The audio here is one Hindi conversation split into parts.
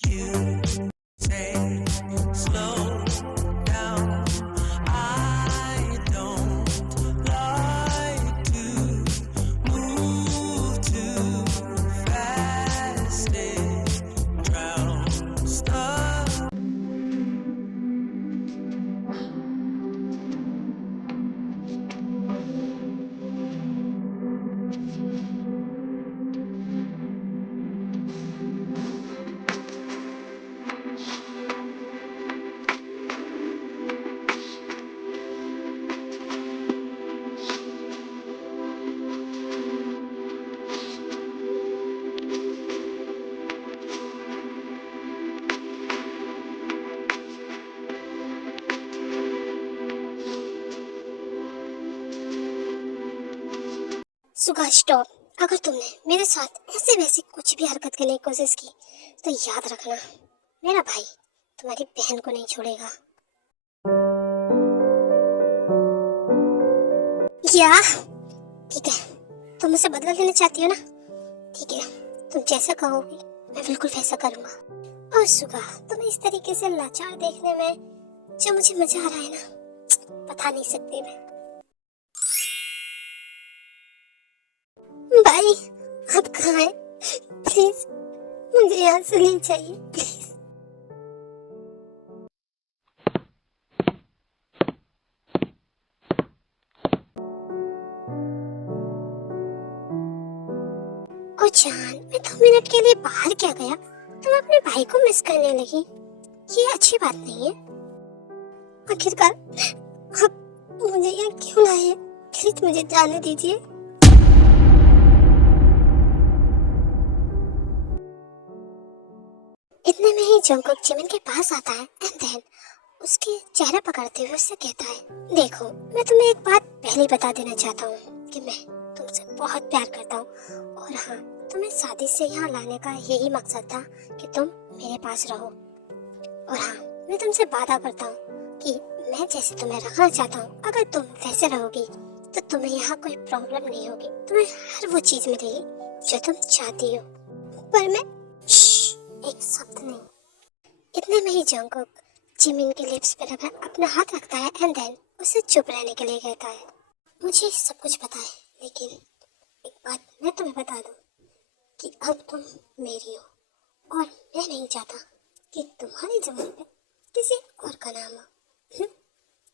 You say slow down. I don't like to move too fast. It drowns the Suga stop. अगर तुमने मेरे साथ ऐसे वैसे कुछ भी हरकत करने की कोशिश की तो याद रखना, मेरा भाई तुम्हारी बहन को नहीं छोड़ेगा। क्या? ठीक है, तुम मुझसे बदला लेना चाहती हो ना? ठीक है, तुम जैसा कहोगी मैं बिल्कुल वैसा करूंगा। और सुगा, तुम्हें इस तरीके से लाचार देखने में जो मुझे मजा आ रहा है ना, बता नहीं सकती मैं। भाई, आप कहाँ हैं? प्लीज मुझे यहाँ से ले जाइए, प्लीज। ओ जान, मैं 2 मिनट के लिए बाहर क्या गया, तुम अपने भाई को मिस करने लगी। ये अच्छी बात नहीं है। आखिरकार आप मुझे यहाँ क्यों लाए? प्लीज मुझे जाने दीजिए। इतने में ही जंगकुक जिमिन के पास आता है एंड देन उसके चेहरा पकड़ते हुए उससे कहता है, देखो, मैं तुम्हें एक बात पहले ही बता देना चाहता हूँ कि मैं तुमसे बहुत प्यार करता हूँ और हाँ, तुम्हें शादी से यहाँ लाने का यही मकसद था कि तुम मेरे पास रहो। और हाँ, मैं तुमसे वादा करता हूँ कि मैं जैसे तुम्हें रखना चाहता हूँ, अगर तुम वैसे रहोगी तो तुम्हें यहाँ कोई प्रॉब्लम नहीं होगी, तुम्हें हर वो चीज मिलेगी जो तुम चाहती हो। पर मैं एक शब्द नहीं। इतने में ही जंगकुक जिमिन के लिप्स पर अपना हाथ रखता है एंड देन उसे चुप रहने के लिए कहता है, मुझे सब कुछ पता है, लेकिन एक बात मैं तुम्हें बता दूं कि अब तुम मेरी हो और मैं नहीं चाहता कि तुम्हारी जमीन पे किसी और का नाम हो।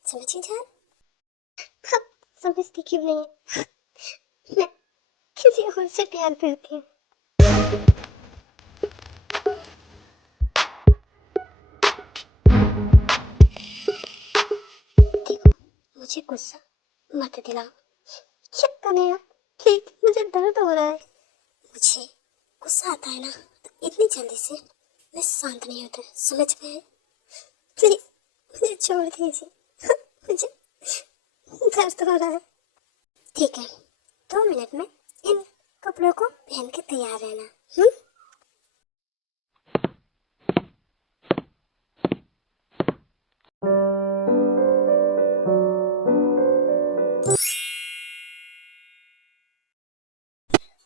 समझी जान? अब समझती क्यों नहीं है? मैं किसी और से प्यार करती हूँ। देखो, मुझे गुस्सा मत दिलाओ। क्या करें? प्लीज, मुझे दर्द हो रहा है। मुझे गुस्सा आता है ना तो इतनी जल्दी से मैं शांत नहीं होता, समझ में? प्लीज मुझे छोड़ दीजिए। मुझे दर्द हो रहा है। ठीक है, 2 मिनट में इन कपड़ों को पहन के तैयार रहना।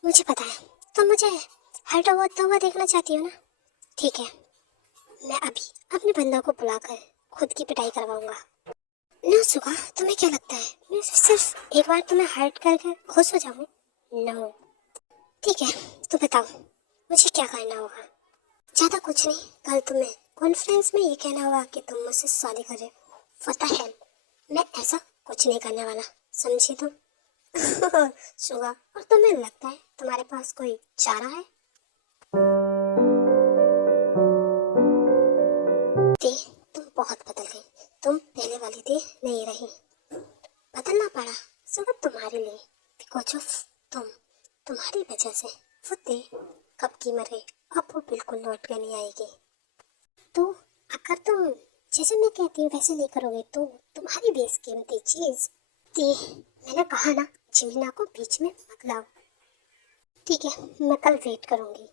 मुझे पता है तुम मुझे हर्ट होता हुआ देखना चाहती हो ना? ठीक है, मैं अभी अपने बंदों को बुलाकर खुद की पिटाई करवाऊंगा। ना सुगा, तुम्हें क्या लगता है मैं सिर्फ एक बार तुम्हें हर्ट करके खुश हो जाऊंगी? नो। ठीक है, तो बताओ मुझे क्या करना होगा? ज्यादा कुछ नहीं, कल तुम्हें कॉन्फ्रेंस में ये कहना होगा कि तुम मुझसे शादी कर रहे हो। पता है मैं ऐसा कुछ नहीं करने वाला, समझी तुम? सुगा, और तुम्हें लगता है तुम्हारे पास कोई चारा है? दी, तुम बहुत बदल गई, तुम पहले वाली दी नहीं रही। बदलना पड़ा सिर्फ तुम्हारे लिए, बिकॉज ऑफ तुम्हारी वजह से वो दी कब की मर गई, अब वो बिल्कुल लौट कर नहीं आएगी। तो अगर तुम जैसे मैं कहती हूँ वैसे नहीं करोगे तो तुम्हारी बेशकीमती चीज दी, मैंने कहा ना, जिमिना को बीच में मत लाओ। ठीक है, मैं कल वेट करूंगी।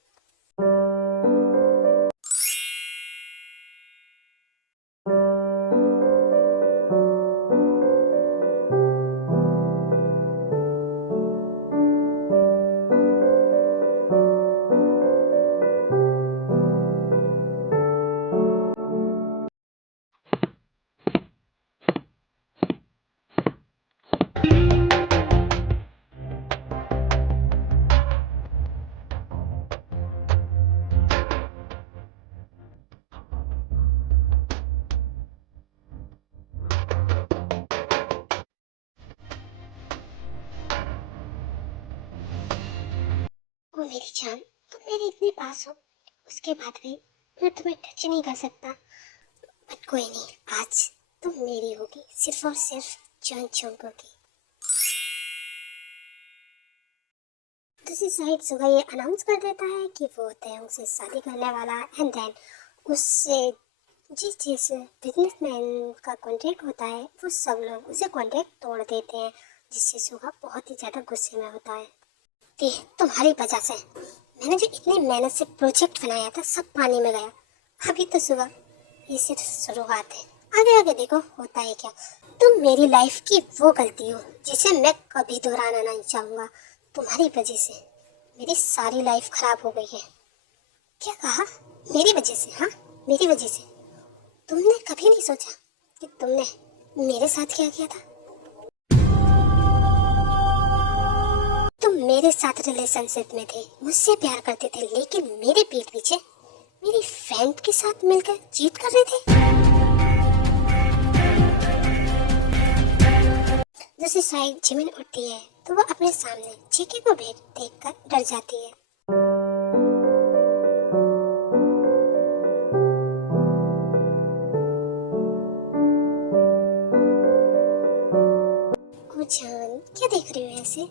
ओ मेरी जान, तुम मेरे इतने पास हो, उसके बाद भी मैं तुम्हें टच नहीं कर सकता। बट कोई नहीं, आज तुम मेरी होगी, सिर्फ और सिर्फ जॉन चोंको की। दूसरी साइड सुबह ये अनाउंस कर देता है कि वो तयंग से शादी करने वाला है, एंड देन उससे जिस बिजनेसमैन का कॉन्ट्रैक्ट होता है वो सब लोग उसे कॉन्ट्रैक्ट तोड़ देते हैं, जिससे सुगा बहुत ही ज़्यादा गुस्से में होता है कि तुम्हारी वजह से मैंने जो इतनी मेहनत से प्रोजेक्ट बनाया था सब पानी में गया। अभी तो सुगा ये सिर्फ शुरुआत है, आगे आगे देखो होता है क्या। तुम मेरी लाइफ की वो गलती हो जिसे मैं कभी दोहराना नहीं चाहूँगा। तुम्हारी वजह से मेरी सारी लाइफ खराब हो गई है। क्या कहा? मेरी वजह से? हाँ, मेरी वजह से। तुमने कभी नहीं सोचा कि तुमने मेरे साथ क्या किया था? तुम मेरे साथ रिलेशनशिप में थे, मुझसे प्यार करते थे, लेकिन मेरे पीठ पीछे मेरी फ्रेंड के साथ मिलकर चीट कर रहे थे। दूसरी साइड जिमिन उठती है तो वो अपने सामने चीकी को देखकर डर जाती है। ओ जान, क्या देख रही हो ऐसे?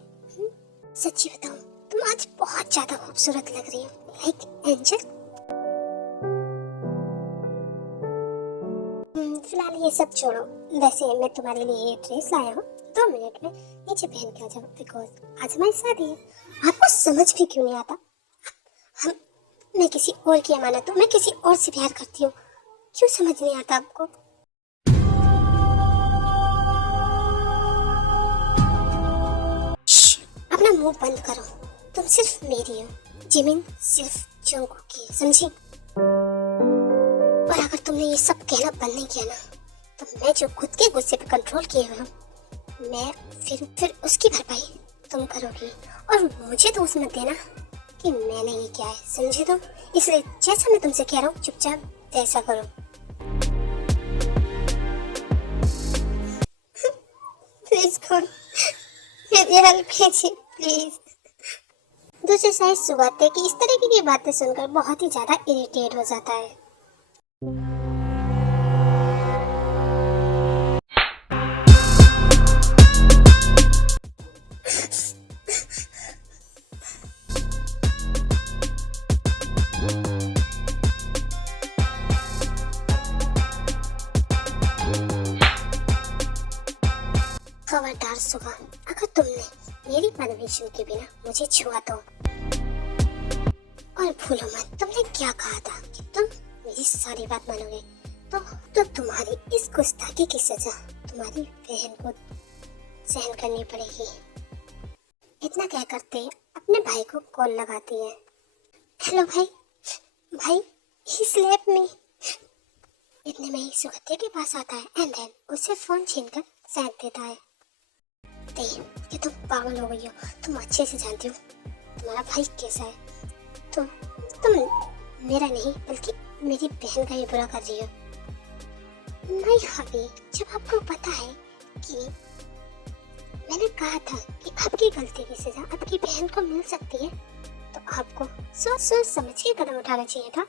सच्ची बताओ, तुम आज बहुत ज्यादा खूबसूरत लग रही हो, लाइक एंजल। फिलहाल ये सब छोड़ो, वैसे मैं तुम्हारे लिए ये ड्रेस लाया हूँ, 2 मिनट में नीचे पहन के आ जाओ, बिकॉज आज हमारी शादी है। आपको समझ भी क्यों नहीं आता? हम मैं किसी और की अमानत हूँ, मैं किसी और से प्यार करती हूँ, क्यों समझ नहीं आता आपको? अपना मुंह बंद करो, तुम सिर्फ मेरी हो, जिमिन सिर्फ जोंगू की, समझी? और अगर तुमने ये सब कहना बंद नहीं किया ना, तो मैं जो खुद के गुस्से पे कंट्रोल किए हुए हूँ, मैं फिर उसकी भरपाई तुम करोगी। और मुझे दोष मत देना कि मैंने ये किया है, समझे तुम? इसलिए जैसा मैं तुमसे कह रहा हूँ चुपचाप वैसा करो। प्लीज कौन मेरी हेल्प कीजिए प्लीज। दूसरी साइड सुगाते कि इस तरीके की बातें सुनकर बहुत ही ज्यादा इरिटेट हो जाता है। खबरदार सुगा, अगर तुमने मेरी परमिशन के बिना मुझे छुआ तो, और भूलो मत तुमने क्या कहा था कि तुम मेरी सारी बात मानोगे, तो तुम्हारी इस गुस्ताखी की सजा तुम्हारी बहन को सहन करनी पड़ेगी। इतना कह करते अपने भाई को कॉल लगाती है। हेलो भाई, भाई ही स्लेप मी। इतने में ही सुगत्या के पास आता है एंड देन उससे फोन छीनकर सैंत देता है। कि तुम पागल हो गई हो, तुम अच्छे से जानती हो तुम्हारा भाई कैसा है। तुम मेरा नहीं बल्कि मेरी बहन का ही बुरा कर रही हो। नहीं हबी, जब आपको पता है कि मैंने कहा था कि आपकी गलती की सजा आपकी बहन को मिल सकती है, तो आपको सोच समझ के कदम उठाना चाहिए था।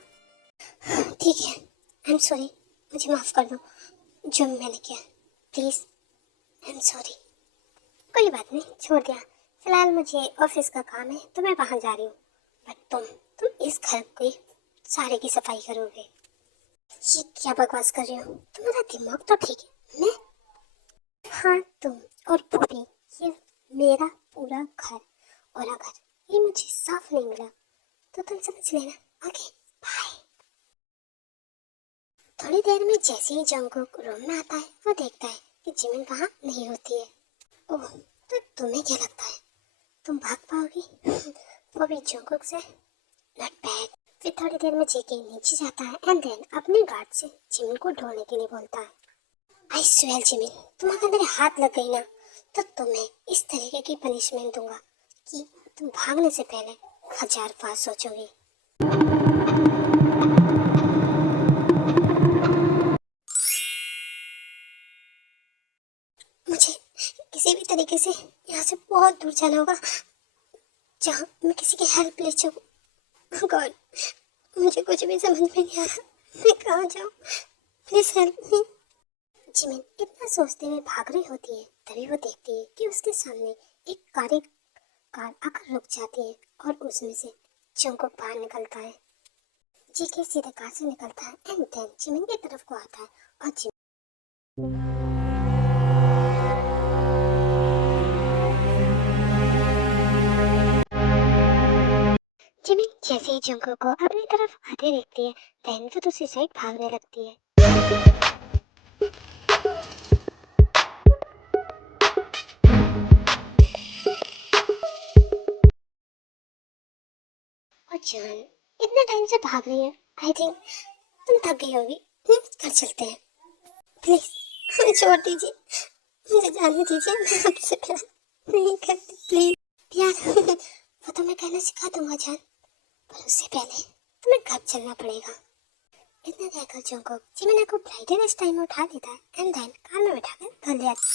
ठीक है, आई एम सॉरी, मुझे माफ कर दो जो मैंने किया, प्लीज आई एम सॉरी। कोई बात नहीं, छोड़ दिया। फिलहाल मुझे ऑफिस का काम है तो मैं वहां जा रही हूँ, बट तुम इस घर की सारे की सफाई करोगे। ये क्या बकवास कर रही हो? तुम्हारा दिमाग तो ठीक है। मैं? हाँ तुम और वो भी। ये मेरा पूरा घर, और अगर ये मुझे साफ नहीं मिला तो तुम समझ लेना। Okay bye. थोड़ी देर में जैसे ही जंगकुक रूम में आता है वो देखता है कि जिमिन वहाँ नहीं होती है। ओह, तो तुम्हें क्या लगता है तुम भाग पाओगी? वो भी जंगकुक से? Not bad. फिर थोड़ी देर में जेके नीचे जाता है एंड देन अपने गार्ड से जिमिन को ढूंढने के लिए बोलता है। आई स्वेल जिमिन, तुम अगर मेरे हाथ लग गई ना तो तुम्हें इस तरीके की पनिशमेंट दूंगा कि तुम भागने से पहले 1000 बार सोचोगी। मुझे किसी भी तरीके से यहाँ से बहुत दूर जाना होगा। जहाँ मैं किसी की हेल्प ले सकूँ। गॉड, मुझे कुछ भी समझ में नहीं आ रहा, मैं कहाँ जाऊँ, प्लीज हेल्प मी। जिमिन इतना सोचते हुए भाग रही होती है, तभी वो देखती है कि उसके सामने एक कार आकर रुक जाती है और उसमें से जंगकुक बाहर निकलता है। जीके सीधे कार से निकलता है एंड देन जिमिन की तरफ को आता है और जिमिन जैसे ही जंगकुक को अपनी तरफ आते देखती है देन वो दूसरी साइड भागने लगती है। और जान इतना टाइम से भाग रही है, आई थिंक तुम थक गई होगी। घर चलते हैं, प्लीज हमें छोड़ दीजिए, मुझे जाने दीजिए, मैं आपसे प्यार नहीं करती, प्लीज। प्यार वो तो मैं कहना सिखा दूंगा जान, पर उससे पहले तुम्हें घर चलना पड़ेगा। इतना कहकर जंगकुक जिमिन को ब्राइडल स्टाइल में उठा लेता है एंड देन कार में बैठाकर घर ले आता है।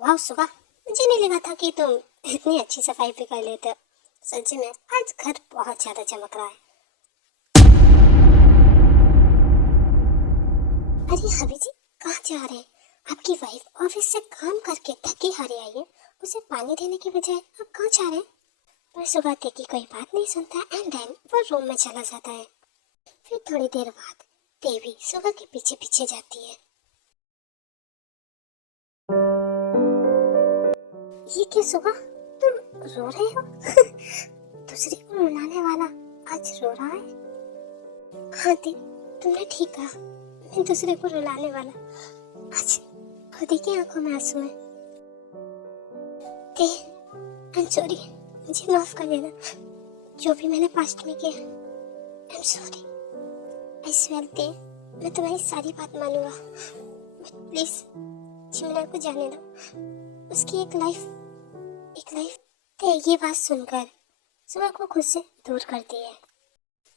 वाह सुबह, मुझे नहीं लगा था कि तुम इतनी अच्छी सफाई भी कर लेते हो। सच्ची में आज घर बहुत ज्यादा चमक रहा है। अरे हबी जी, कहाँ जा रहे हैं? आपकी वाइफ ऑफिस से काम करके थकी हारी आई है, उसे पानी देने के बजाय आप कहाँ जा रहे हैं? पर सुगंधा की कोई बात नहीं सुनता एंड देन वो रूम में चला जाता है। फिर थोड़ी देर बाद देवी सुगा के पीछे पीछे जाती है। ये क्या सुगा, तुम रो रहे हो? दूसरे को रुलाने वाला आज रो रहा है? हाँ दी, तुमने ठीक कहा, मैं दूसरे को रुलाने वाला आज खुद ही की आंखों में आंसू है। आई एम सॉरी, मुझे माफ कर देना, जो भी मैंने पास्ट में किया। I am sorry, I swear they, मैं तुम्हारी सारी बात मानूंगा, बट प्लीज जिमिन को जाने दो। उसकी एक लाइफ थे। ये बात सुनकर सुगा को खुद से दूर करती है।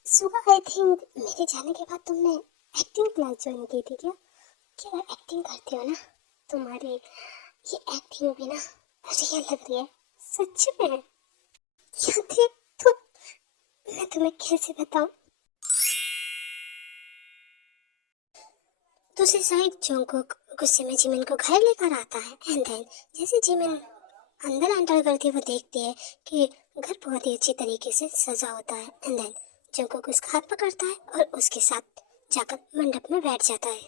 सुगा, आई थिंक मेरे जाने के बाद तुमने एक्टिंग क्लास ज्वाइन की थी क्या? क्या एक्टिंग करती हो ना? तुम्हारी ये एक्टिंग भी ना रियल लग रही है, सच में। क्या थे तुम, मैं तुम्हें कैसे बताऊं? दूसरी साइड जंगकुक गुस्से में जिमिन को घर लेकर आता है एंड देन जैसे जिमिन अंदर एंटर करती है वो देखती है कि घर बहुत ही अच्छी तरीके से सजा होता है एंड देन जंगकुक उसका हाथ पकड़ता है और उसके साथ जाकर मंडप में बैठ जाता है।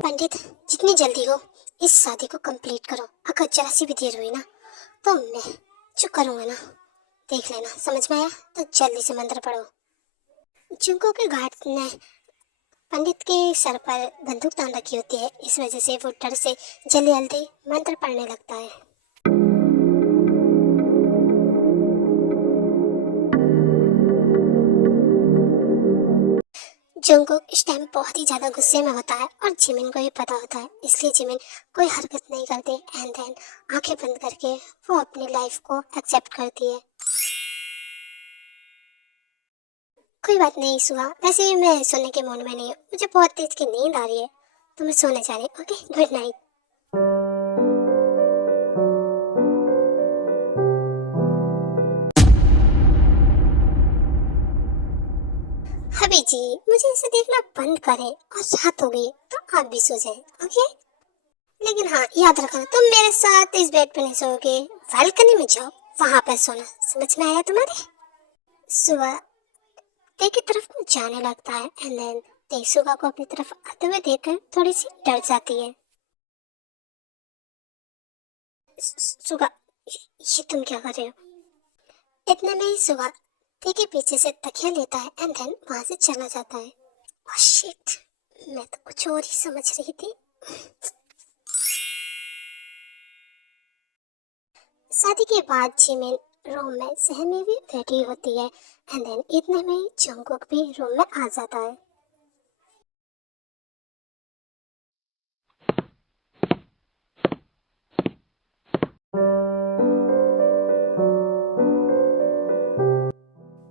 पंडित, जितनी जल्दी हो इस शादी को कंप्लीट करो, अगर जरा सी भी देर हुई ना तो मैं जो करूँगा ना देख लेना, समझ में आया? तो जल्दी से मंत्र पढ़ो। जंगकुक के गार्ड ने पंडित के सर पर बंदूक तान रखी होती है, इस वजह से वो डर से जल्दी जल्दी मंत्र पढ़ने लगता है। जंगकुक इस टाइम बहुत ही ज्यादा गुस्से में होता है और जिमिन को भी पता होता है, इसलिए जिमिन कोई हरकत नहीं करती एंड देन आंखें बंद करके वो अपनी लाइफ को एक्सेप्ट करती है। कोई बात नहीं सुहा, वैसे ही मैं सोने के मूड में नहीं हूँ, मुझे बहुत तेज की नींद आ रही है, तो मैं सोने जा रही हूँ। Okay, good night. Hubby ji, मुझे इसे देखना बंद करें और रात हो गई तो आप भी सो जाएं, ओके? लेकिन हाँ, याद रखना तुम मेरे साथ इस बेड पे नहीं सोओगे, बालकनी में जाओ, वहां पर सोना, समझ में आया तुम्हारे? सुबह ते की तरफ को जाने लगता है एंड देन ते सुगा को अपनी तरफ आते हुए देखकर थोड़ी सी डर जाती है। सुगा, ये तुम क्या कर रहे हो? इतने में ही सुगा ते के पीछे से तकिया लेता है एंड देन वहां से चला जाता है। ओह शिट, मैं तो कुछ और ही समझ रही थी। शादी के बाद जिमिन रूम में सहमी हुई बैठी होती है एंड देन इतने में ही जंगकुक भी रूम में आ जाता है।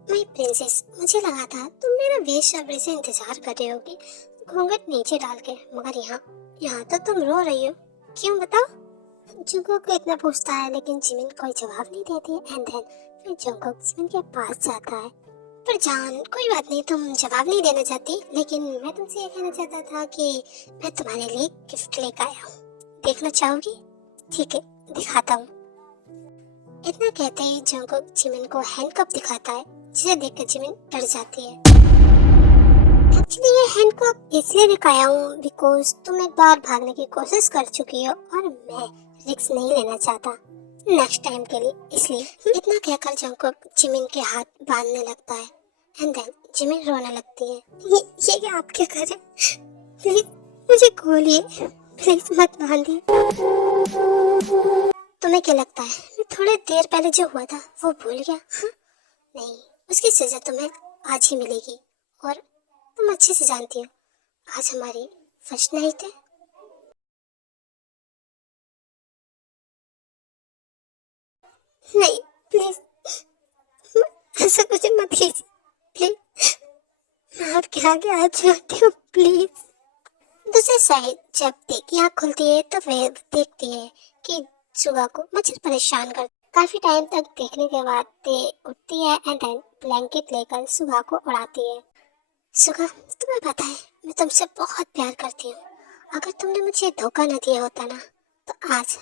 माय प्रिंसेस, मुझे लगा था तुम मेरा बेसब्री से इंतजार कर रही होगी, घूंघट नीचे डाल के। मगर यहाँ यहाँ तो तुम रो रही हो, क्यों बताओ? जंगकुक को इतना पूछता है लेकिन जिमिन कोई जवाब नहीं देती। एंड देन फिर जंगकुक जिमिन के पास जाता है। पर जान, कोई बात नहीं, तुम जवाब नहीं देना चाहती, लेकिन मैं तुमसे ये कहना चाहता था कि मैं तुम्हारे लिए गिफ्ट लेकर आया हूँ। देखना चाहोगी? ठीक है, दिखाता हूँ। इतना कहते ही जंगकुक जिमिन को हैंडकप दिखाता है, जिसे देखकर जिमिन डर जाती है। एक्चुअली ये हैंडकप इसलिए दिखाया हूँ बिकॉज तुम एक बार भागने की कोशिश कर चुकी हो और मैं रिस्क नहीं लेना चाहता नेक्स्ट टाइम के लिए, इसलिए। इतना कहकर जंगकुक जिमिन के हाथ बांधने लगता है। एंड देन जिमिन रोने लगती है। ये क्या आप क्या कर रहे हैं? प्लीज मुझे खोलिए, प्लीज मत बांधिए। तुम्हें क्या लगता है मैं थोड़ी देर पहले जो हुआ था वो भूल गया? हाँ? नहीं, उसकी सजा तुम्हें आज ही मिलेगी। और तुम अच्छे से जानती हो आज हमारी फर्स्ट नाइट है। नहीं प्लीज, ऐसा कुछ मत कीजिए प्लीज, मैं आपके आगे आ जाती हूँ प्लीज। दूसरी साइड जब तेकी आँख खुलती है तो वह देखती है कि सुगा को मच्छर परेशान कर। काफी टाइम तक देखने के बाद ते उठती है एंड देन ब्लैंकेट लेकर सुगा को उड़ाती है। सुगा, तुम्हें पता है मैं तुमसे बहुत प्यार करती हूँ। अगर तुमने मुझे धोखा न दिया होता ना तो आज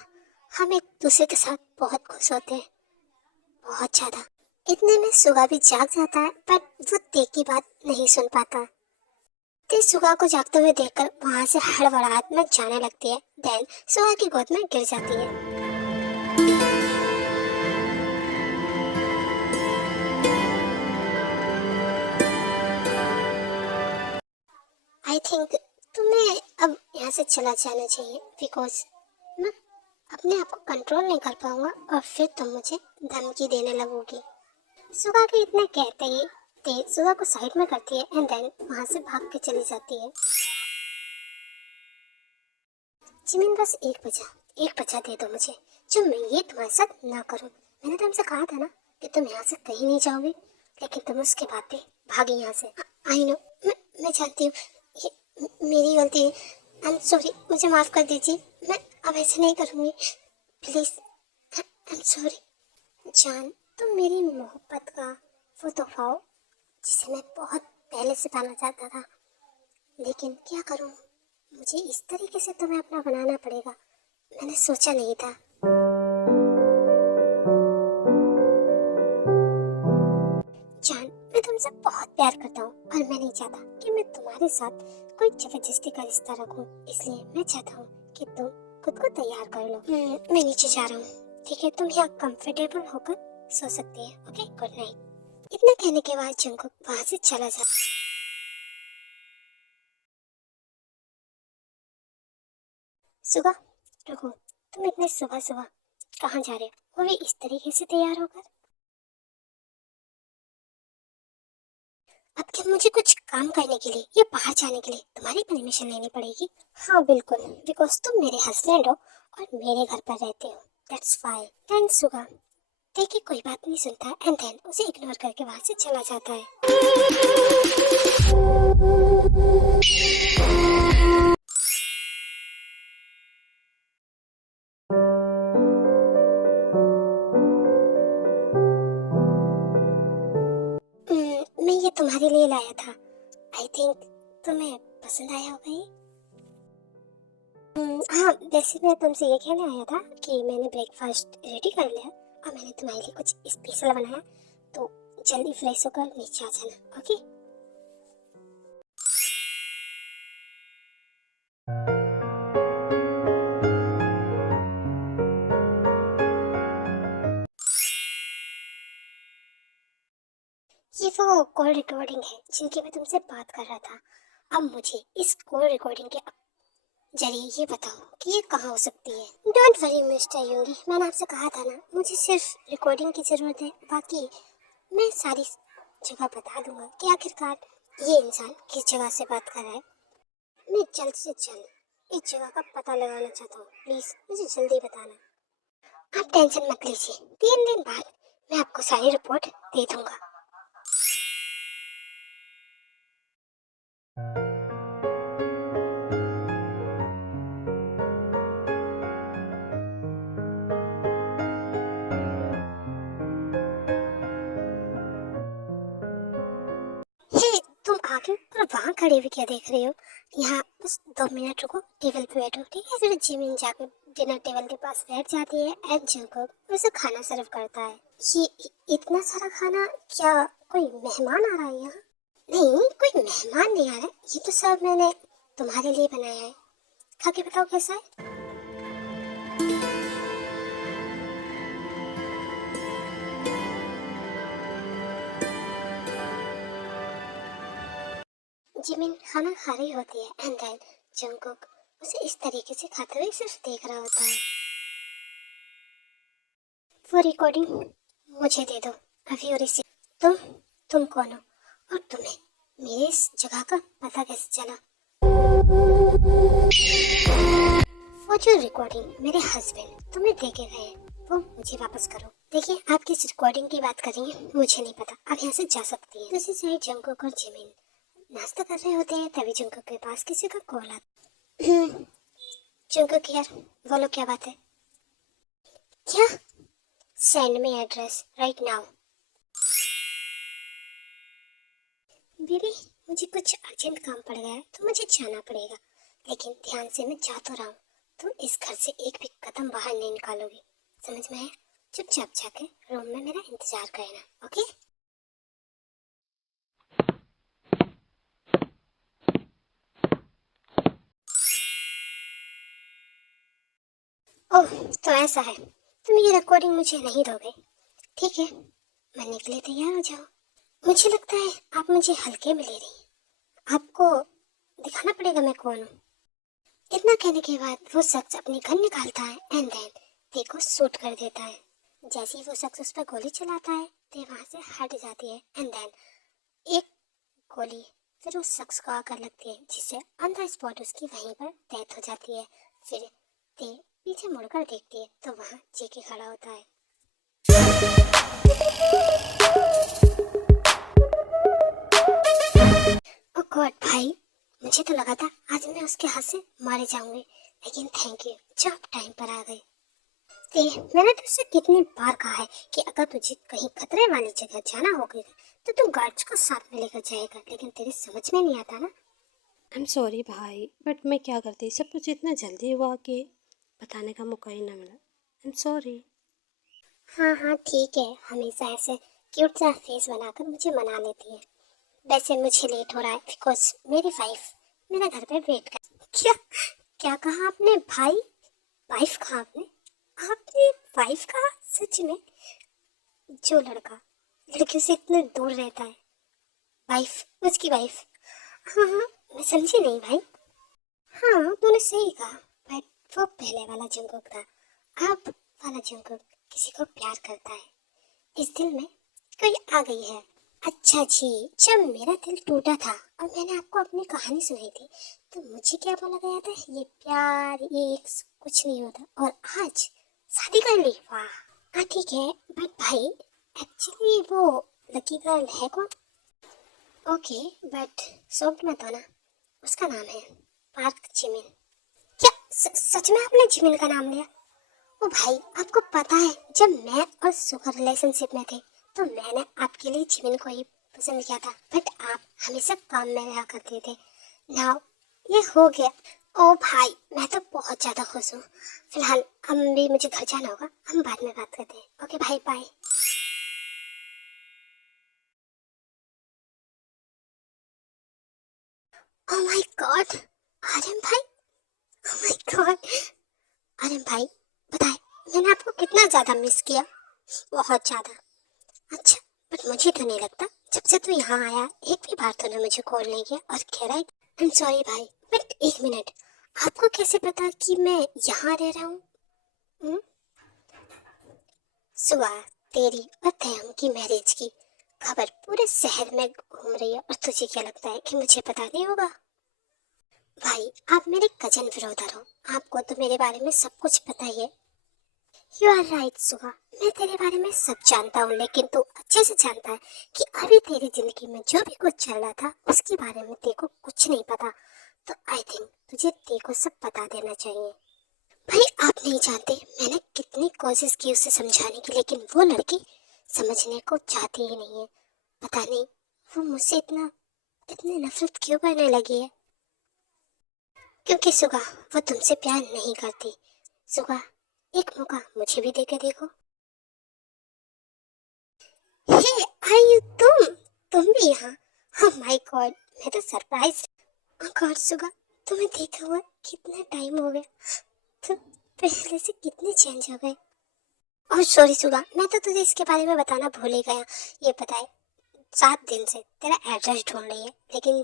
हम एक दूसरे के साथ बहुत खुश होते हैं, बहुत ज्यादा। इतने में सुगा भी जाग जाता है पर वो ते की बात नहीं सुन पाता। ते सुगा को जागते हुए देखकर वहां से हड़बड़ाहट में जाने लगती है। देन सुगा की गोद में गिर जाती है। आई थिंक तुम्हें अब यहाँ से चला जाना चाहिए बिकॉज मैं अपने आप को कंट्रोल नहीं कर पाऊंगा और फिर तुम मुझे धमकी देने लगोगी। सुगा के इतने कहते ही ते सुगा को साइड में करती है एंड देन वहां से भाग के चली जाती है। जिमिन बस एक बचा दे दो मुझे, जो मैं ये तुम्हारे साथ ना करूं। मैंने तुमसे कहा था ना कि तुम यहाँ से कहीं नहीं जाओगे, लेकिन तुम उसके बाद भी भागी यहाँ से। आई नो, मैं जानती हूँ ये मेरी गलती है। आई एम सॉरी, मुझे माफ कर दीजिए, मैं अब ऐसे नहीं करूँगी प्लीज। I am sorry. जान, तुम मेरी मोहब्बत का वो तोहफा हो जिसे मैं बहुत पहले से पाना चाहता था, लेकिन क्या करूं, मुझे इस तरीके से तुम्हें अपना बनाना पड़ेगा, मैंने सोचा नहीं था। जान, मैं तुमसे बहुत प्यार करता हूँ और मैं नहीं चाहता कि मैं तुम्हारे साथ कोई जबरदस्ती का रिश्ता रखूं, इसलिए मैं चाहता हूँ कि तुम खुद को तैयार कर लो। मैं नीचे जा रहा हूँ, ठीक है? तुम यहाँ कंफर्टेबल होकर सो सकती है। Okay, good night. इतना कहने के बाद जंगकुक वहां से चला जा। सुबह रुको, तुम इतने सुबह सुबह कहाँ जा रहे हो, वो भी इस तरीके से तैयार होकर? अब क्या मुझे कुछ काम करने के लिए या बाहर जाने के लिए तुम्हारी परमिशन लेनी पड़ेगी? हाँ बिल्कुल, बिकॉज तुम मेरे हस्बैंड हो और मेरे घर पर रहते हो, दैट्स वाई। थैंक्स सुगा। देखिए कोई बात नहीं सुनता एंड देन उसे इग्नोर करके वहां से चला जाता है। मैं ये तुम्हारे लिए लाया था, आई थिंक तुम्हें पसंद आया होगा ये। हाँ, वैसे मैं तुमसे ये कहने आया था कि मैंने ब्रेकफास्ट रेडी कर लिया और मैंने तुम्हारे लिए कुछ स्पेशल बनाया, तो जल्दी फ्रेश होकर नीचे आ जाना, ओके? ये वो कॉल रिकॉर्डिंग है जिनकी मैं तुमसे बात कर रहा था। अब मुझे इस कॉल रिकॉर्डिंग के जरिए ये बताओ कि ये कहाँ हो सकती है। डोंट वरी मिस्टर योगी, मैंने आपसे कहा था ना, मुझे सिर्फ रिकॉर्डिंग की ज़रूरत है, बाकी मैं सारी जगह बता दूंगा कि आखिरकार ये इंसान किस जगह से बात कर रहा है। मैं जल्द से जल्द इस जगह का पता लगाना चाहता हूँ, प्लीज़ मुझे जल्दी बताना। आप टेंशन मत लीजिए, 3 दिन बाद मैं आपको सारी रिपोर्ट दे दूंगा। क्यों और वहाँ खड़े हुए क्या देख रहे हो? यहाँ बस 2 मिनट रुको, टेबल पे बैठो, ठीक है? फिर जिमिन जाकर डिनर टेबल के पास बैठ जाती है एंड जंगकुक उसे खाना सर्व करता है। ये इतना सारा खाना, क्या कोई मेहमान आ रहा है यहाँ? नहीं, कोई मेहमान नहीं आ रहा है, ये तो सब मैंने तुम्हारे लिए बनाया है, खा के बताओ कैसा है। जिमिन खाना खा रही होती है एंड देन जंगकुक उसे इस तरीके से खाते हुए सिर्फ देख रहा होता है। वो रिकॉर्डिंग मुझे दे दो अभी और इसी। तुम कौन हो और तुम्हें मेरे इस जगह का पता कैसे चला? वो जो रिकॉर्डिंग मेरे हस्बैंड तुम्हें दे के गए वो मुझे वापस करो। देखिए, आप किस रिकॉर्डिंग की बात कर रही हैं मुझे नहीं पता, आप यहाँ से जा सकती हैं। दूसरी साइड जंगकुक और जिमिन नाश्ता कर रहे होते हैं, तभी जंगकुक के पास किसी का कॉल आता। जंगकुक यार, बोलो क्या बात है? क्या? Send me address right now. Baby, मुझे कुछ अर्जेंट काम पड़ गया है तो मुझे जाना पड़ेगा, लेकिन ध्यान से मैं जा तो रहा हूँ, तुम इस घर से एक भी कदम बाहर नहीं निकालोगी, समझ में आया? चुपचाप जाके रूम में मेरा इंतजार करना, ओके? ओह, तो ऐसा है, तुम ये रिकॉर्डिंग मुझे नहीं दोगे, ठीक है? मरने के लिए तैयार हो जाओ। मुझे लगता है आप मुझे हल्के में ले रही हैं, आपको दिखाना पड़ेगा मैं कौन हूँ। इतना कहने के बाद वो शख्स अपनी गन निकालता है एंड देन ते को शूट कर देता है। जैसे ही वो शख्स उस पर गोली चलाता है, ते वहाँ से हट जाती है एंड देन एक गोली फिर उस शख्स को आकर लगती है, जिससे ऑन द स्पॉट उसकी वहीं पर डेथ हो जाती है। फिर ते पीछे मुड़कर देखती है तो वहाँ जेके खड़ा होता है। ओ गॉड भाई, मुझे तो लगा था आज मैं उसके हाथ से मारे जाऊंगी, लेकिन थैंक यू जो आप टाइम पर आ गए। ते, मैंने तुझसे कितनी बार कहा है कि अगर तुझे कहीं खतरे वाली जगह जाना होगा तो तू गार्ड्स को साथ में लेकर जाएगा, लेकिन तेरे समझ में नहीं आता ना। आई एम सॉरी भाई, बट मैं क्या करती, सब कुछ इतना जल्दी हुआ कि बताने का मौका ही ना मिला। आई एम सॉरी। हाँ हाँ ठीक है, हमेशा ऐसे क्यूट सा फेस बनाकर मुझे मना लेती है। वैसे मुझे लेट हो रहा है बिकॉज मेरी वाइफ मेरा घर पे वेट कर। क्या क्या कहा आपने भाई? वाइफ कहा आपने? आपने वाइफ कहा? सच में? जो लड़का लड़कियों से इतने दूर रहता है, वाइफ, उसकी वाइफ? हाँ हाँ, मैं समझी नहीं भाई। हाँ, तूने सही कहा, बट वो पहले वाला जंगकुक था, अब वाला जंगकुक किसी को प्यार करता है, इस दिल में कोई आ गई है। अच्छा जी, जब मेरा दिल टूटा था और मैंने आपको अपनी कहानी सुनाई थी तो मुझे क्या बोला गया था, ये प्यार ये कुछ नहीं होता, और आज शादी कर ली, वाह। हाँ ठीक है, बट भाई एक्चुअली वो लकी गर्ल है कौन? ओके, बट शॉक्ड मत होना, उसका नाम है पार्क जिमिन। क्या सच में आपने जिमिन का नाम लिया? ओ भाई, आपको पता है जब मैं और सुगर रिलेशनशिप में थे तो मैंने आपके लिए जिमिन को ही पसंद किया था, बट आप हमेशा काम में रहा करते थे। नाउ ये हो गया। ओ भाई, मैं तो बहुत ज्यादा खुश हूँ। फिलहाल हम भी, मुझे घर जाना होगा, हम बाद में बात करते हैं। ओके भाई, bye. Oh my God, Aryan भाई, ओ माय गॉड। आर्यन भाई, बताए मैंने आपको कितना ज्यादा मिस किया, बहुत ज्यादा। अच्छा, बट मुझे तो नहीं लगता जब से तू यहाँ आया एक भी बार तूने मुझे कॉल नहीं किया, और कह रहा है आई एम सॉरी भाई, बट एक मिनट, आपको कैसे पता कि मैं यहाँ रह रहा हूँ? सुबह तेरी और तयम की मैरिज की खबर पूरे शहर में घूम रही है और तुझे क्या लगता है कि मुझे पता नहीं होगा? भाई, आप मेरे कजन ब्रदर हो, आपको तो मेरे बारे में सब कुछ पता ही है। यू आर राइट सुगा, मैं तेरे बारे में सब जानता हूँ, लेकिन तू अच्छे से जानता है कि अभी तेरी जिंदगी में जो भी कुछ चल रहा था उसके बारे में तेरे को कुछ नहीं पता, तो आई थिंक तुझे तेरे को सब बता देना चाहिए। भाई, आप नहीं जानते मैंने कितनी कोशिश की उसे समझाने की, लेकिन वो लड़की समझने को चाहती ही नहीं है। पता नहीं वो मुझसे इतना इतनी नफरत क्यों करने लगी है? क्योंकि सुगा वो तुमसे प्यार नहीं करती। सुगा, एक मौका मुझे भी देके देखो। हे, आयु तुम भी यहाँ? ओह माय गॉड, मैं तो सरप्राइज। ओह गॉड सुगा, तुम्हें देखा हुआ कितना टाइम हो गया, तुम पहले से कितने चेंज हो गए। ओह सॉरी सुगा, मैं तो तुझे इसके बारे में बताना भूल ही गया। ये बताए 7 दिन से तेरा एड्रेस ढूंढ रही है, लेकिन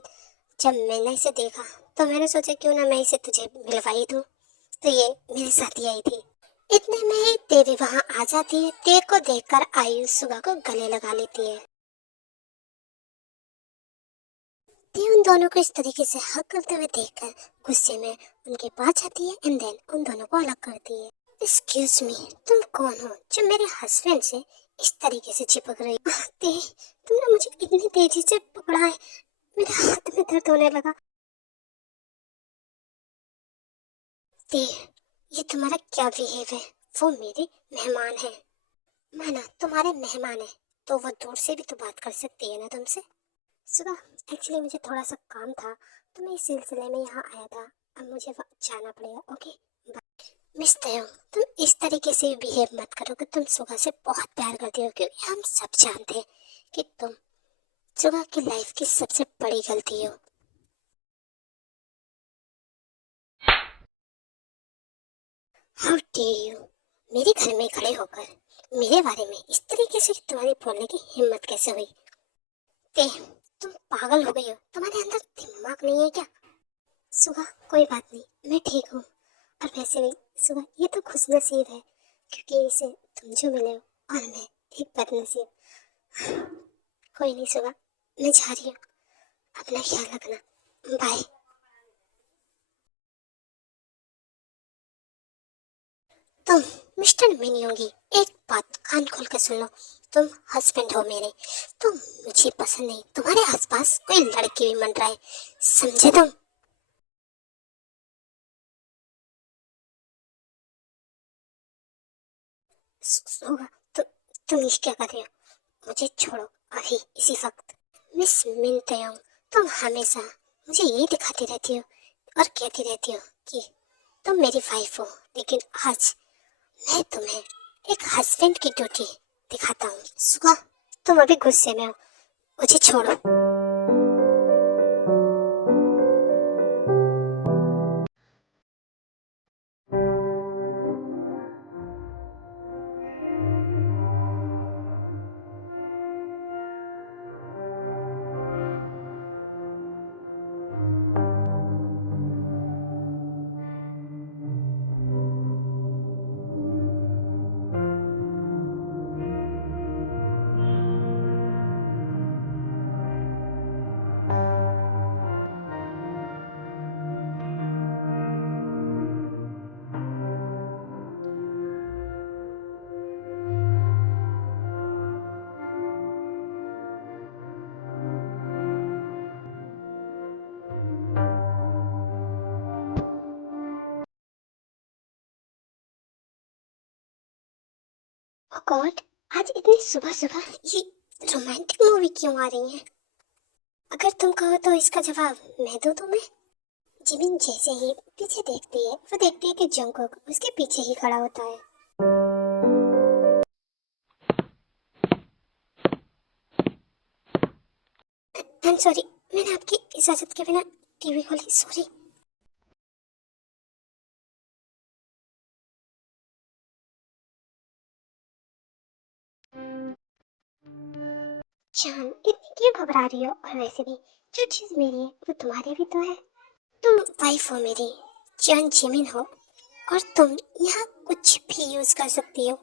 जब मैंने इसे देखा तो मैंने सोचा क्यों ना मैं इसे तुझे मिलवा ही दूँ। तो ये मेरे साथ ही आई थी। इतने में ही देवी वहां आ जाती है। तेरे को देखकर आयु सुगा को गले लगा लेती है। ते उन दोनों को इस तरीके से हक करते हुए देखकर गुस्से में उनके पास जाती है एंड देन उन दोनों को अलग करती है। एक्सक्यूज मी, तुम कौन हो जो मेरे हस्बैंड से इस तरीके से चिपक रही हो? ते, तुमने मुझे इतनी तेजी से पकड़ा है, मेरे हाथ में दर्द होने लगा। ते, ये तुम्हारा क्या बिहेव है? वो मेरे मेहमान है। माना तुम्हारे मेहमान है तो वो दूर से भी तो बात कर सकती है ना तुमसे। सुबह एक्चुअली मुझे थोड़ा सा काम था तो मैं इस सिलसिले में यहाँ आया था। अब मुझे जाना पड़ेगा। Okay bye. मिस तयंग, तुम इस तरीके से बिहेव मत करो कि तुम सुगा से बहुत प्यार करती हो, क्योंकि हम सब जानते हैं कि तुम सुगा की लाइफ की सबसे बड़ी गलती हो। हाउ डेयर यू, मेरे घर में खड़े होकर मेरे बारे में इस तरीके से तुम्हारी बोलने की हिम्मत कैसे हुई? ते, तुम पागल हो गई हो, तुम्हारे अंदर दिमाग नहीं है क्या? सुबह कोई बात नहीं, मैं ठीक हूँ। और वैसे भी सुबह ये तो खुशनसीब है क्योंकि इसे तुम जो मिले हो और मैं एक बदनसीब। कोई नहीं सुबह, मैं जा रही हूँ, अपना ख्याल रखना, बाय। तुम मिस्टर मिनियोंगी, एक बात कान खोल के सुन लो। तुम हस्बैंड हो मेरे, तुम मुझे पसंद नहीं। तुम्हारे आसपास कोई लड़की भी मंडराए, समझे तुम? सुगा, तुम ये क्या कर रहे हो? मुझे छोड़ो अभी इसी वक्त। मिस मिन तयंग, तुम हमेशा मुझे यही दिखाती रहती हो और कहती रहती हो कि तुम मेरी वाइफ हो, लेकिन आज मैं तुम्हें एक हस्बैंड की ड्यूटी दिखाता हूँ। सुगा, तुम अभी गुस्से में हो, मुझे छोड़ो। ओह गॉड, आज इतनी सुबह सुबह ये रोमांटिक मूवी क्यों आ रही है? अगर तुम कहो तो इसका जवाब मैं दूं तुम्हें। जिमिन जैसे ही पीछे देखती है, वो देखती है कि जंगकुक उसके पीछे ही खड़ा होता है। आई एम सॉरी, मैंने आपकी इजाजत के बिना टीवी खोली, सॉरी। जान, इतनी क्यों घबरा रही हो? और वैसे भी जो चीज मेरी है वो तुम्हारी भी तो है। तुम वाइफ हो मेरी, जान जिमिन हो, और तुम यहाँ कुछ भी यूज कर सकती हो।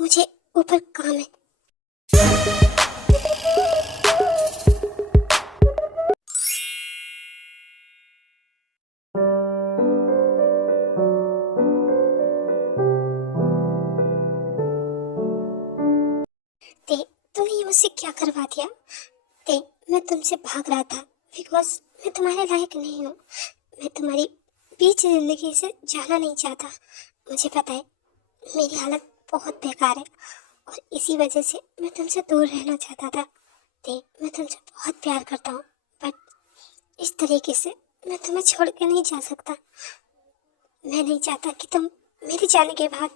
मुझे ऊपर काम है। ते, तुमने ये मुझसे क्या करवा दिया? ते, मैं तुमसे भाग रहा था बिकॉज मैं तुम्हारे लायक नहीं हूँ। मैं तुम्हारी बीच जिंदगी से जाना नहीं चाहता। मुझे पता है मेरी हालत बहुत बेकार है और इसी वजह से मैं तुमसे दूर रहना चाहता था। ते, मैं तुमसे बहुत प्यार करता हूँ, इस तरीके से मैं तुम्हें छोड़ के नहीं जा सकता। मैं नहीं चाहता कि तुम मेरे जाने के बाद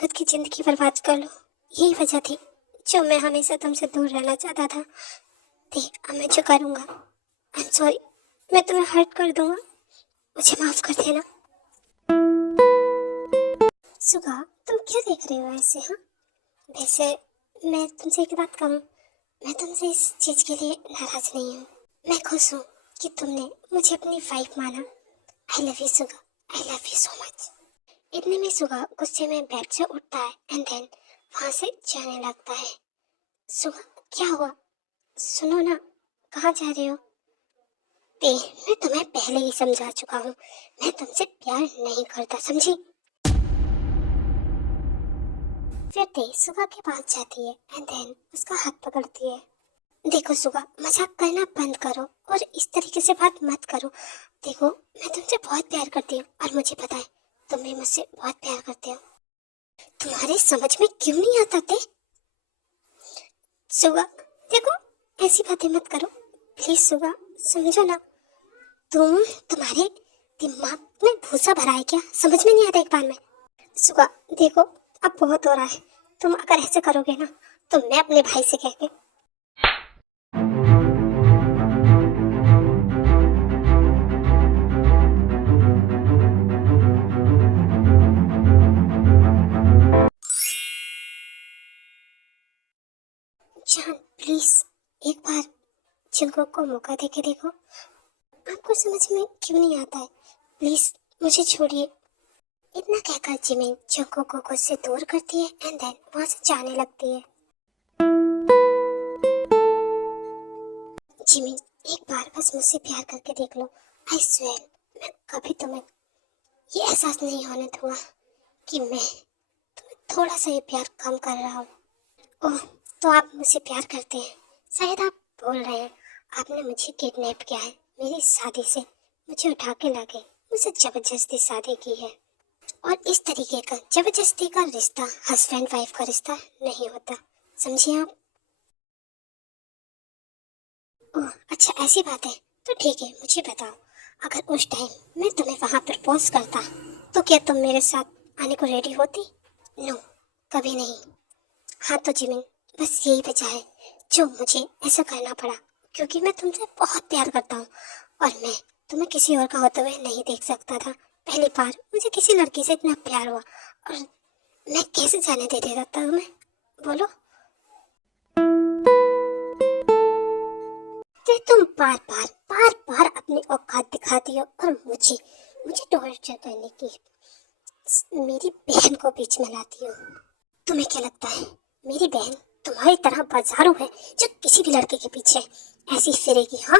खुद की ज़िंदगी बर्बाद कर लो। यही वजह थी जो मैं हमेशा तुमसे दूर रहना चाहता था। देख, अब मैं जो करूँगा, आई एम सॉरी, मैं तुम्हें हर्ट कर दूँगा, मुझे माफ़ कर देना। सुगा, तुम क्या देख रहे हो ऐसे? हाँ, वैसे मैं तुमसे एक बात कहूँ, मैं तुमसे इस चीज़ के लिए नाराज़ नहीं हूँ। मैं खुश हूँ कि तुमने मुझे अपनी वाइफ माना। आई love you Suga, I love you so much. इतने में सुगा गुस्से में बेड से उठता है एंड देन वहाँ से जाने लगता है। सुगा, क्या हुआ? सुनो ना, कहाँ जा रहे हो? मैं तुम्हें पहले ही समझा चुका हूँ, मैं तुमसे प्यार नहीं करता, समझी? फिर ते सुगा के पास जाती है एंड देन उसका हाथ पकड़ती है। देखो सुगा, मजाक करना बंद करो और इस तरीके से बात मत करो। देखो, मैं तुमसे बहुत प्यार करती हूँ और मुझे पता है तुम भी मुझसे बहुत प्यार करते हो। तुम्हारे समझ में क्यों नहीं आता ते? सुगा, देखो, ऐसी बातें मत करो प्लीज सुगा, समझो ना। तुम्हारे दिमाग में भूसा भरा है क्या? समझ में नहीं आता एक बार में? सुगा, देखो, अब बहुत हो रहा है। तुम अगर ऐसे करोगे ना तो मैं अपने भाई से कह के जान, प्लीज एक बार जंगकोक को मौका देके देखो। आपको समझ में क्यों नहीं आता है? प्लीज मुझे छोड़िए। इतना कहकर जिमिन जंगकोक को खुद से दूर करती है एंड देन वहां से जाने लगती है। जिमिन, एक बार बस मुझसे प्यार करके देख लो। आई स्वेयर, मैं कभी तुम्हें ये एहसास नहीं होने दूंगा कि मैं तुम्हें थोड़ा सा ये प्यार कम कर रहा हूँ। ओह, तो आप मुझसे प्यार करते हैं? शायद आप बोल रहे हैं आपने मुझे किडनैप किया है, मेरी शादी से मुझे उठा के लाके मुझसे जबरदस्ती शादी की है। और इस तरीके का जबरदस्ती का रिश्ता हस्बैंड वाइफ का रिश्ता नहीं होता, समझिए आप? ओह अच्छा, ऐसी बात है तो ठीक है। मुझे बताओ, अगर उस टाइम मैं तुम्हें वहाँ प्रपोज करता तो क्या तुम मेरे साथ आने को रेडी होती? नो, कभी नहीं। हाँ तो जिमिन, बस यही वजह है जो मुझे ऐसा करना पड़ा, क्योंकि मैं तुमसे बहुत प्यार करता हूँ और मैं तुम्हें किसी और का होते हुए नहीं देख सकता था। पहली बार मुझे किसी लड़की से इतना प्यार हुआ और मैं कैसे जाने दे देता था तुम्हें, बोलो? तो तुम बार बार अपनी औकात दिखाती हो और मुझे मुझे टॉर्चर करने की मेरी बहन को बीच में लाती हो। तुम्हें क्या लगता है मेरी बहन तुम्हारी तरह बाजारू है जो किसी भी लड़के के पीछे ऐसी फिरेगी? हाँ,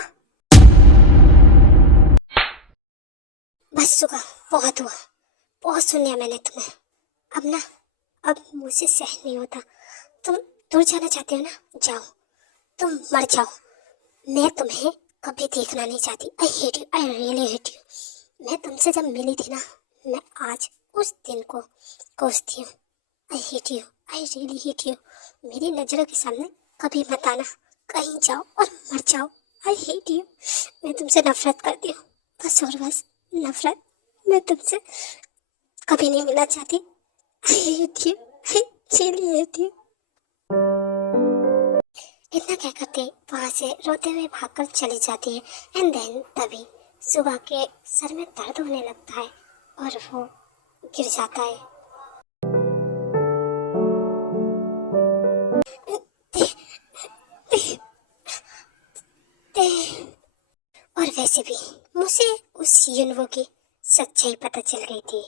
बस सुगा, बहुत हुआ, बहुत सुन लिया मैंने तुम्हें। अब मुझसे सह नहीं होता। तुम दूर जाना चाहते हो ना, जाओ, तुम मर जाओ। मैं तुम्हें कभी देखना नहीं चाहती। I hate you, I really hate you. मैं तुमसे जब मिली थी ना, मैं आज उस दिन को कोसती हूँ। I hate you, I really hate you. मेरी नज़रों के सामने कभी मत आना, कहीं जाओ और मर जाओ। आई हेट यू, मैं तुमसे नफरत करती हूँ, बस और बस नफरत। मैं तुमसे कभी नहीं मिलना चाहती। I hate you, I really hate you. इतना क्या करते वहां से रोते हुए भागकर चली जाती है एंड देन तभी सुबह के सर में दर्द होने लगता है और वो गिर जाता है। और वैसे भी मुझे उस युनवो की सच्चाई पता चल गई थी।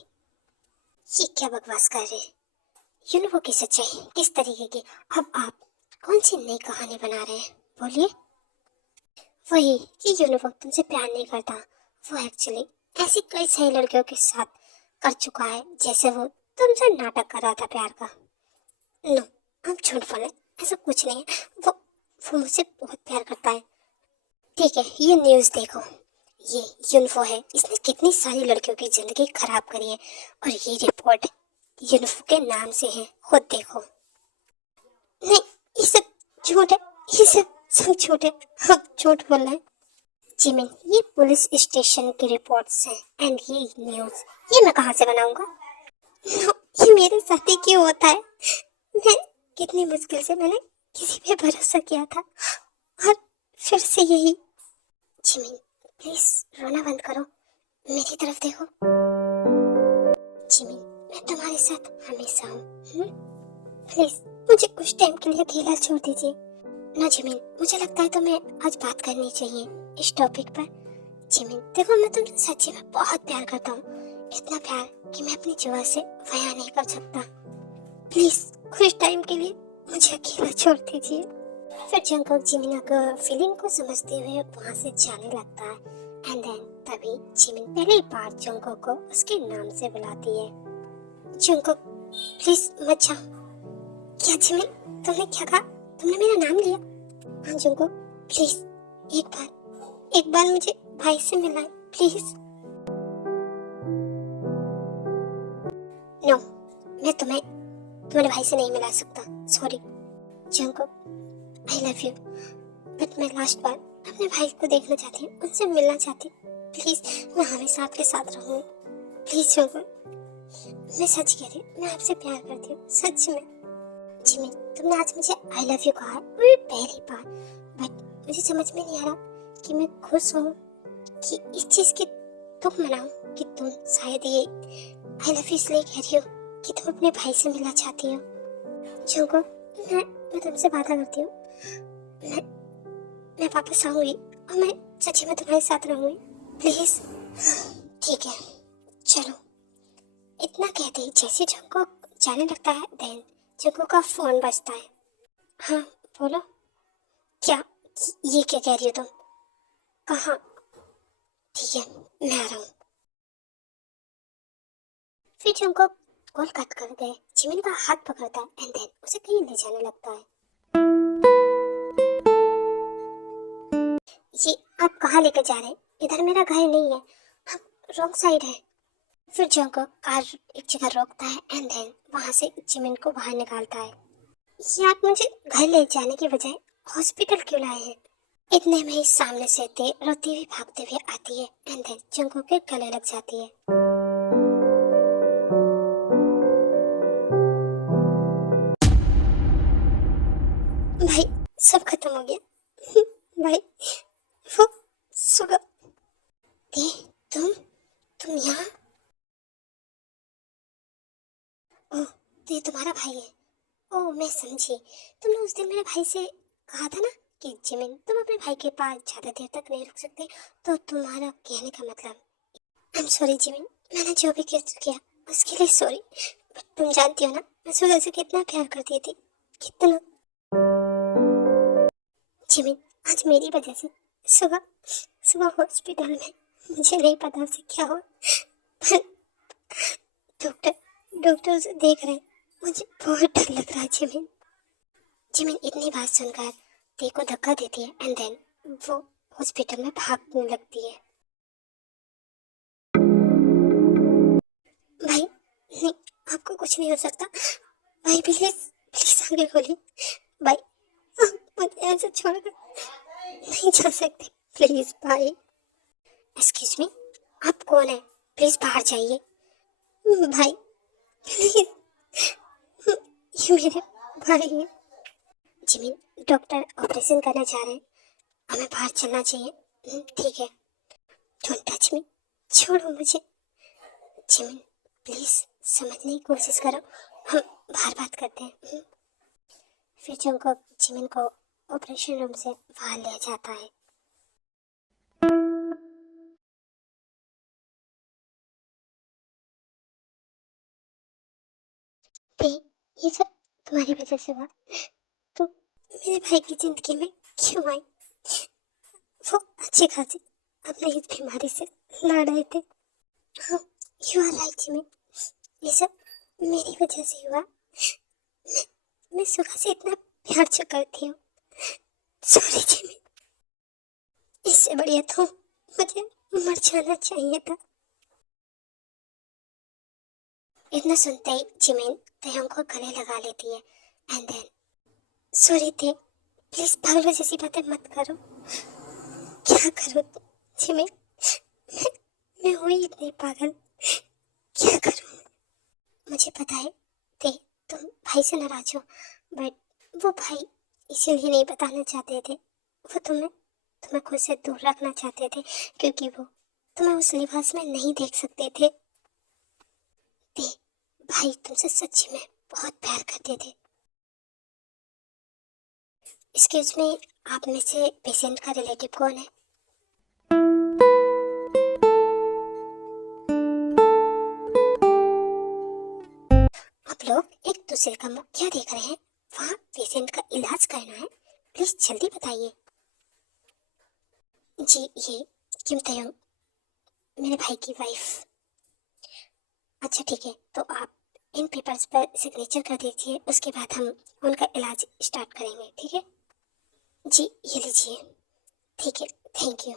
ये क्या बकवास कर रहे? युनवो की सच्चाई किस तरीके की? अब आप कौन सी नई कहानी बना रहे हैं, बोलिए? वही कि युनवो तुमसे प्यार नहीं करता, वो एक्चुअली ऐसी कई सारी लड़कियों के साथ कर चुका है, जैसे वो तुमसे नाटक कर रहा था प्यार का। नो, आप झूठ बोले, ऐसा कुछ नहीं है। वो मुझसे बहुत प्यार करता है। ठीक है, ये न्यूज़ देखो, ये युनफो है, इसने कितनी सारी लड़कियों की जिंदगी खराब करी है और ये रिपोर्ट युनफो के नाम से है, खुद देखो। नहीं, ये सब झूठ है, ये सब झूठ है, आप झूठ बोल रहे हैं। जिमिन, ये पुलिस स्टेशन की रिपोर्ट्स हैं एंड ये न्यूज़, ये मैं कहाँ से बनाऊंगा? नो, ये मेरे साथ ही क्यों होता है? मैं कितनी मुश्किल से मैंने किसी पे भरोसा किया था और फिर से यही। जिमिन, प्लीज रोना बंद करो, मेरी तरफ देखो। जिमिन, मैं तुम्हारे साथ हमेशा हूँ। प्लीज मुझे कुछ टाइम के लिए अकेला छोड़ दीजिए ना। जिमिन, मुझे लगता है तुम्हें आज बात करनी चाहिए इस टॉपिक पर। जिमिन देखो, मैं तुमसे सच्ची में बहुत प्यार करता हूँ, इतना प्यार कि मैं अपनी जुबान से बयां नहीं कर सकता। प्लीज कुछ टाइम के लिए मुझे अकेला छोड़ दीजिए। फिर जंगकोक जिमिन को फीलिंग को समझते हुए वहाँ से जाने लगता है एंड देन तभी जिमिन पहली बार जंगकोक को उसके नाम से बुलाती है। जंगकोक प्लीज मत जाओ। क्या जिमिन, तुमने क्या कहा? तुमने मेरा नाम लिया? हाँ जंगकोक, प्लीज एक बार मुझे भाई से मिलाएं प्लीज। नो, मैं तुम्हें तुम्हारे भाई से नहीं मिला सकता, sorry. Jungkook, I love you, but मैं लास्ट बार अपने भाई को देखना चाहती हूँ, उनसे मिलना चाहती हूँ। प्लीज मैं हमेशा आपके साथ रहूँगी, प्लीज जंगकोक। मैं सच कह रही हूँ, मैं आपसे प्यार करती हूँ, सच में। जिमिन, तुमने आज मुझे आई लव यू कहा है, वो भी पहली बार, बट मुझे समझ में नहीं आ रहा कि मैं खुश हूँ कि इस चीज की तुम मनाओ कि तुम शायद ये आई लव यू इसलिए कह रही हो कि तुम अपने भाई से मिलना चाहती हो। जंगकोक, मैं तुमसे वादा करती हूँ, मैं वापस आऊंगी और मैं सच्ची में तुम्हारे साथ रहूंगी, प्लीज। ठीक है, चलो। इतना कहते ही जैसे जंगकोक जाने लगता है देन जंगकोक का फोन बजता है। हाँ बोलो। क्या ये क्या कह रही हो तुम? कहाँ? ठीक है, मैं आ रहा हूँ। फिर जंगकोक कॉल कट कर गए जिमिन का हाथ पकड़ता है एंड देन उसे कहीं ले जाने लगता है। ये आप कहाँ लेकर जा रहे हैं? इधर मेरा घर नहीं है, आप रॉन्ग साइड है। फिर जंगकोक कार एक जगह रोकता है एंड देन वहाँ से जिमिन को बाहर निकालता है। ये आप मुझे घर ले जाने के बजाय हॉस्पिटल क्यों लाए हैं? इतने में ही सामने से ते रोती हुई भागते हुए आती है एंड देन जंगकोक के गले लग जाती है। भाई सब खत्म हो गया। भाई वो सुबह ते तुम यहाँ? ओह, तो ये तुम्हारा भाई है। ओह मैं समझी, तुमने उस दिन मेरे भाई से कहा था ना कि जिमिन तुम अपने भाई के पास ज्यादा देर तक नहीं रुक सकते, तो तुम्हारा कहने का मतलब। आई एम सॉरी जिमिन, मैंने जो भी किया उसके लिए सॉरी, बट तुम जानती हो ना मैं सुबह से कितना प्यार करती थी, कितना। जिमिन, आज मेरी वजह से सुबह सुबह हॉस्पिटल में मुझे नहीं पता उसे क्या हुआ, पर डॉक्टर उसे देख रहे हैं, मुझे बहुत डर लग रहा है। जिमिन जिमिन इतनी बात सुनकर ते को धक्का देती है एंड देन वो हॉस्पिटल में भागने लगती है। भाई नहीं, आपको कुछ नहीं हो सकता, भाई प्लीज प्लीज आगे खोलिए। भाई आप मुझे ऐसे छोड़कर नहीं जा सकते, प्लीज भाई। एक्सक्यूज मी, आप कौन है? प्लीज बाहर जाइए। भाई प्लीज, ये मेरे भाई हैं। जिमिन, डॉक्टर ऑपरेशन करना चाह रहे हैं, हमें बाहर चलना चाहिए। ठीक है, डोंट टच मी, छोड़ो मुझे। जिमिन प्लीज समझने की कोशिश करो, हम बाहर बात करते हैं। फिर जंगकोक जिमिन को ऑपरेशन रूम से बाहर ले जाता है। ते, ये सब तुम्हारी वजह से हुआ। तो मेरे भाई की जिंदगी में क्यों आई? वो अच्छी खासी अपने इस बीमारी से लड़ रहे थे। हाँ, यू आर राइट जिमिन, ये सब मेरी वजह से हुआ। मैं सुबह से इतना प्यार से करती हूँ, सॉरी जिमिन। इससे बढ़िया तो मुझे मर जाना चाहिए था। इतना सुनते ही जिमिन तयंग को गले लगा लेती है एंड देन सॉरी ते, प्लीज पागलों जैसी बातें मत करो। क्या करो तुम? जिमिन, मैं हुई इतनी पागल, क्या करूं? मुझे पता है ते तुम भाई से नाराज हो, बट वो भाई इसीलिए नहीं बताना चाहते थे। वो तुम्हें तुम्हें खुद से दूर रखना चाहते थे, क्योंकि वो तुम्हें उस लिबास में नहीं देख सकते थे। ते भाई तुमसे सच्ची में बहुत प्यार करते थे। एक्सक्यूज मी, आप में से पेशेंट का रिलेटिव कौन है? आप लोग एक दूसरे का मुख क्या देख रहे हैं? वहाँ पेशेंट का इलाज करना है, प्लीज जल्दी बताइए। जी, ये किम तयंग, मेरे भाई की वाइफ। अच्छा ठीक है, तो आप इन पेपर्स पर सिग्नेचर कर दीजिए, उसके बाद हम उनका इलाज स्टार्ट करेंगे, ठीक है? जी ये लीजिए। ठीक है, थैंक यू।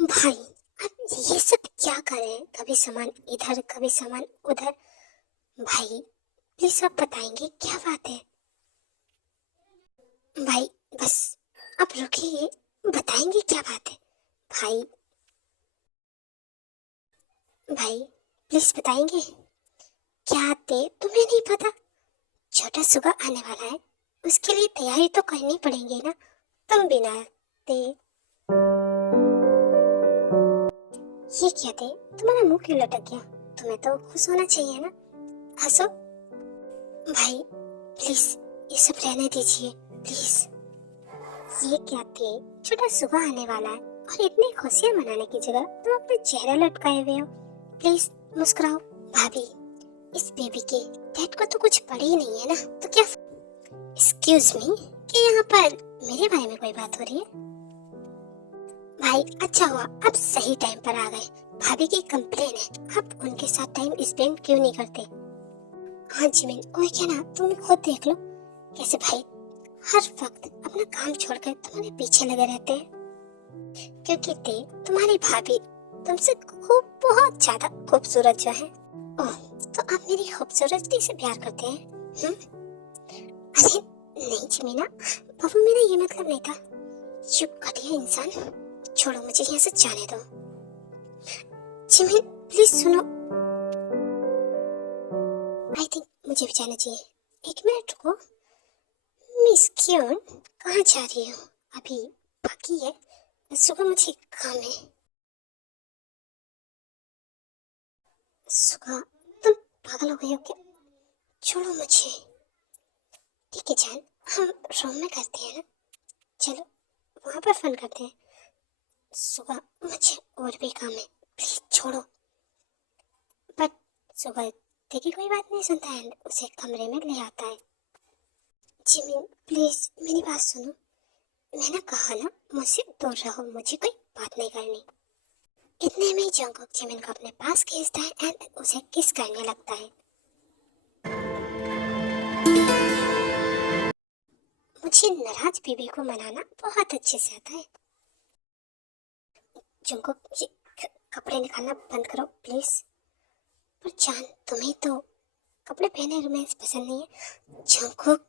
भाई आप ये सब क्या कर रहे हैं? कभी सामान इधर कभी सामान उधर। भाई प्लीज आप बताएंगे क्या बात है? भाई बस आप रुकिए, बताएंगे क्या बात है? भाई भाई प्लीज बताएंगे क्या आते तुम्हें नहीं पता? छोटा सुगा आने वाला है, उसके लिए तैयारी तो करनी पड़ेगी ना। तुम बिना ते ये क्या थे? तुम्हारा मुंह क्यों लटक गया? तुम्हें तो खुश होना चाहिए ना, हंसो। भाई प्लीज ये सब रहने दीजिए प्लीज। ये क्या थे? छोटा सुबह आने वाला है और इतनी खुशियां मनाने की जगह तुम अपने चेहरा लटकाए हुए हो। प्लीज मुस्कुराओ। भाभी इस बेबी के डैड को तो कुछ पड़ी ही नहीं है ना, तो क्या? एक्सक्यूज मी, कि यहाँ पर मेरे बारे में कोई बात हो रही है? भाई अच्छा हुआ आप सही टाइम पर आ गए। भाभी की कंप्लेन है, आप उनके साथ टाइम स्पेंड क्यों नहीं करते? हाँ जिमिन, और क्या ना, तुम खुद देख लो कैसे भाई हर वक्त अपना काम छोड़कर तुम्हारे पीछे लगे रहते हैं, क्योंकि ते तुम्हारी भाभी तुमसे बहुत ज्यादा खूबसूरत जो है। ओह, तो आप मेरी खूबसूरती से प्यार करते हैं? अरे नहीं जिमिना, बाबू मेरा ये मतलब नहीं था। चुप घटिया इंसान, छोड़ो मुझे यहाँ से जाने दो। जिमिन प्लीज सुनो। आई थिंक मुझे भी जाना चाहिए। एक मिनट रुको। मिस क्यों कहाँ जा रही हो? अभी बाकी है, सुबह मुझे काम है। सुबह तुम पागल हो गई हो क्या? छोड़ो मुझे। ठीक है जान, हम रूम में करते हैं ना, चलो वहाँ पर फन करते हैं। सुबह मुझे और भी काम है, प्लीज छोड़ो। बट सुबह देखिए कोई बात नहीं सुनता है, उसे कमरे में ले आता है। जिमिन प्लीज मेरी बात सुनो। मैंने कहा ना मुझसे दूर रहो, मुझे कोई बात नहीं करनी। इतने में जंगकुक जिमिन को अपने पास खींचता है एंड उसे किस करने लगता है। मुझे नाराज बीवी को मनाना बहुत अच्छे से आता है। जंगकुक ये कपड़े निकालना बंद करो प्लीज। पर जान तुम्हें तो कपड़े पहने रोमांस पसंद नहीं है। जंगकुक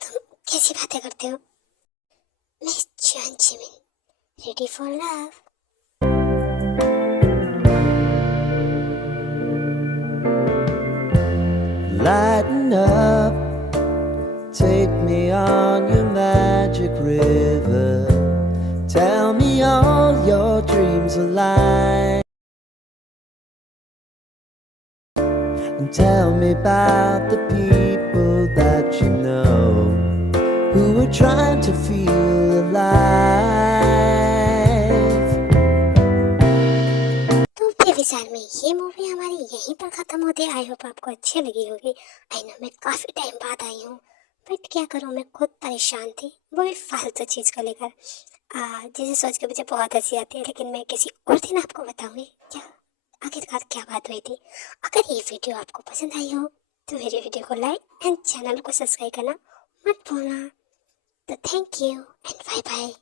तुम कैसी बातें करते हो? मिस जान Jimin, ready for love. Lighten up, take me on your magic river. Tell me all your dreams are like, and tell me about the people that you know who are trying to feel alive. तो बेविचार में ये मूवी हमारी यहीं पर खत्म होती है। आई होप आपको अच्छी लगी होगी। आई नो मैं काफी टाइम बाद आई हूँ, बट क्या करूँ, मैं खुद परेशान थी, वो भी फालतू चीज को लेकर, जिसे सोच के मुझे बहुत हंसी आती है। लेकिन मैं किसी और दिन आपको बताऊंगी क्या आखिरकार क्या बात हुई थी। अगर ये वीडियो आपको पसंद आई हो तो मेरी वीडियो को लाइक एंड चैनल को सब्सक्राइब करना मत भूलना। तो thank you and bye bye.